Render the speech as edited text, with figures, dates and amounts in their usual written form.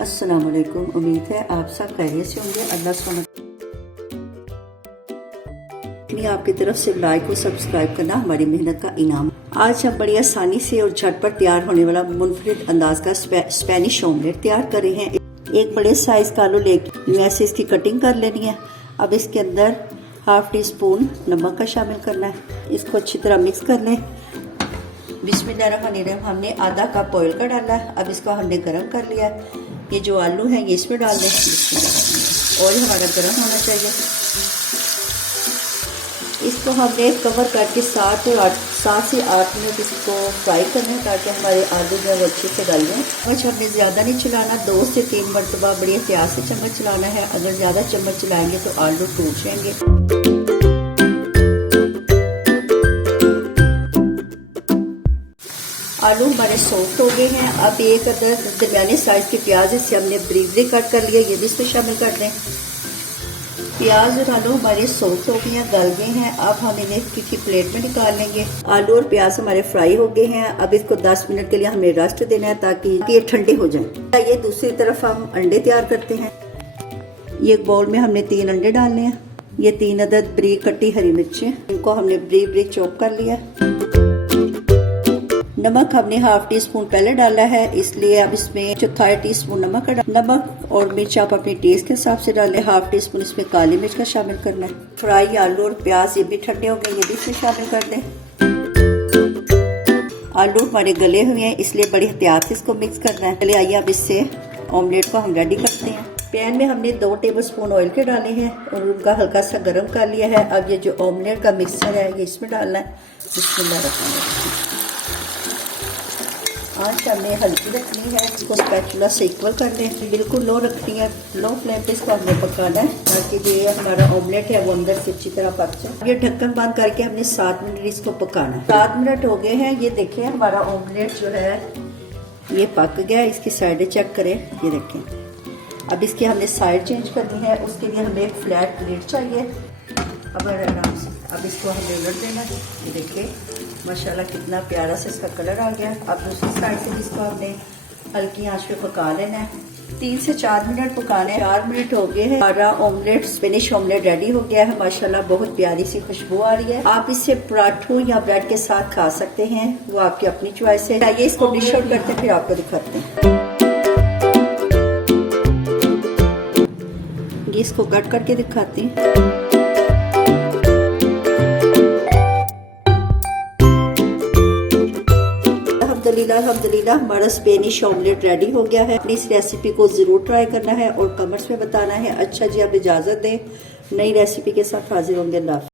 अस्सलाम वालेकुम। उम्मीद है आप सब खैरियत से होंगे। अल्लाह सुब्हानहू आपकी तरफ से लाइक और सब्सक्राइब करना हमारी मेहनत का इनाम। आज हम बड़ी आसानी से और झटपट तैयार होने वाला मुनफरिद अंदाज का स्पेनिश ऑमलेट तैयार कर रहे हैं। एक बड़े साइज का आलू लेके वैसे इसकी कटिंग कर लेनी है। अब इसके अंदर हाफ टी स्पून नमक का शामिल करना है। इसको अच्छी तरह मिक्स कर लें। बिस्मिल्लाहिर्रहमानिर्रहीम। हमने आधा कप ऑयल का डाला है। अब इसको हमने गर्म कर लिया है। ये जो आलू है ये इसमें डाल दें। ऑयल हमारा गर्म होना चाहिए। इसको हमने कवर करके 7 से 8 मिनट इसको फ्राई करना है ताकि हमारे आलू जो है अच्छे से गल जाए। चम्मच हमने ज़्यादा नहीं चलाना, 2 से 3 मरतबा बड़ी एहतियात से चम्मच चलाना है। अगर ज़्यादा चम्मच चलाएंगे तो आलू टूट जाएंगे। आलू हमारे सॉफ्ट हो गए हैं। अब एक अदर दरमियाने साइज के प्याज इसे हमने ब्रीक कट कर लिया, ये भी इसमें शामिल कर दें। प्याज और आलू हमारे सॉफ्ट हो गए हैं, गल गए हैं। अब हम इन्हें किसी प्लेट में निकाल लेंगे। आलू और प्याज हमारे फ्राई हो गए हैं। अब इसको 10 मिनट के लिए हमें रेस्ट देना है ताकि ये ठंडे हो जाएं। ये दूसरी तरफ हम अंडे तैयार करते हैं। ये एक बाउल में हमने 3 अंडे डालने हैं। ये 3 अदद ब्रीक कटी हरी मिर्चें, इनको हमने ब्रीक चॉप कर लिया। नमक हमने हाफ टी स्पून पहले डाला है, इसलिए अब इसमें 1/4 टीस्पून नमक और मिर्च आप अपने टेस्ट के हिसाब से डालें। हाफ टी स्पून इसमें काली मिर्च का शामिल करना है। फ्राई आलू और प्याज ये भी ठंडे हो गए, ये भी इसमें शामिल कर दें। आलू हमारे गले हुए हैं, इसलिए बड़ी एहतियात से इसको मिक्स करना है। चलिए आइए अब इससे ऑमलेट को हम रेडी करते हैं। पैन में हमने 2 टेबलस्पून ऑयल के डाले हैं और उनका हल्का सा गर्म कर लिया है। अब ये जो ऑमलेट का मिक्सचर है ये इसमें डालना है। बिस्मिल्लाह। आँच हमने हल्की रखनी है, इसको स्पैचुला से इक्वल कर लें। बिल्कुल लो रखनी है, लो फ्लेम पे इसको हमने पकाना है ताकि ये हमारा ऑमलेट है वो अंदर से अच्छी तरह पक जाए। ये ढक्कन बंद करके हमने 7 मिनट इसको पकाना है। 7 मिनट हो गए हैं। ये देखें हमारा ऑमलेट जो है ये पक गया है। इसकी साइडें चेक करें, ये देखें। अब इसकी हमने साइड चेंज करनी है, उसके लिए हमें एक फ्लैट प्लेट चाहिए। अब आराम से अब इसको हमें उलट देना है। ये देखिए माशाल्लाह कितना प्यारा सा इसका कलर आ गया। अब दूसरी साइड से इसको हमने हल्की आंच पे पका लेना है। 3 से 4 मिनट पकाने। 4 मिनट हो गए हैं। हमारा ऑमलेट स्पेनिश ऑमलेट रेडी हो गया है। माशाल्लाह बहुत प्यारी सी खुशबू आ रही है। आप इसे पराठों या ब्रेड के साथ खा सकते हैं, वो आपकी अपनी चॉइस है। आइए इसको डिश आउट करते हैं, फिर आपको दिखाते हैं। ये इसको कट करके दिखाते हैं। अल्हम्दुलिल्लाह हमारा स्पेनिश ऑमलेट रेडी हो गया है। अपनी इस रेसिपी को जरूर ट्राई करना है और कमेंट्स में बताना है। अच्छा जी, आप इजाजत दें, नई रेसिपी के साथ हाजिर होंगे। अल्लाह।